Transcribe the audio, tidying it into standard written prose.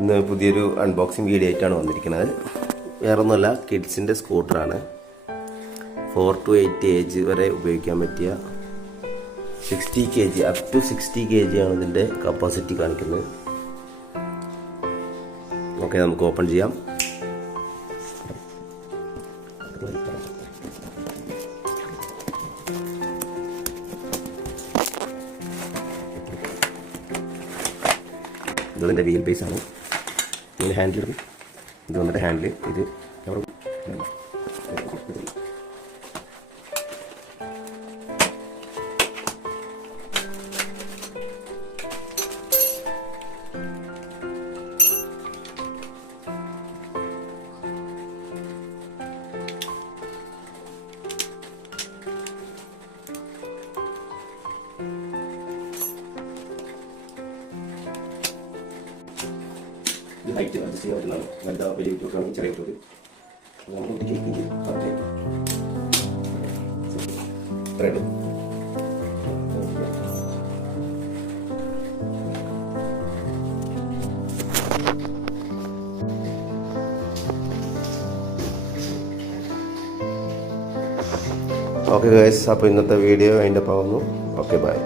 ഇന്ന് പുതിയൊരു unboxing video ആയിട്ടാണ് വന്നിരിക്കുന്നത്. വേറൊന്നുമല്ല, കിഡ്സിൻ്റെ സ്കൂട്ടറാണ്. 4 to 8 ഏജ് വരെ ഉപയോഗിക്കാൻ പറ്റിയ 60 kg, അപ് ടു 60 kg ആണ് ഇതിൻ്റെ കപ്പാസിറ്റി കാണിക്കുന്നത്. ഓക്കെ, നമുക്ക് ഓപ്പൺ ചെയ്യാം. ഇതിൻ്റെ വീൽ ബേസ് ആണ്. ഇതിൻ്റെ ഹാൻഡിൽ ഇടും. ഇത് വന്നിട്ട് ഹാൻഡിൽ ഇത് ഹൈറ്റ് അഡ്ജസ്റ്റ് ചെയ്യാൻ പറ്റുന്നതാണ്. വലുതാ വലിയ കുട്ടികൾക്കാണെങ്കിൽ ചെറിയ കുട്ടികൾക്ക് ത്രെഡ്. ഓക്കെ ഗൈസ്, അപ്പോൾ ഇന്നത്തെ വീഡിയോ അതിൻ്റെ പാവുന്നു. Okay, by.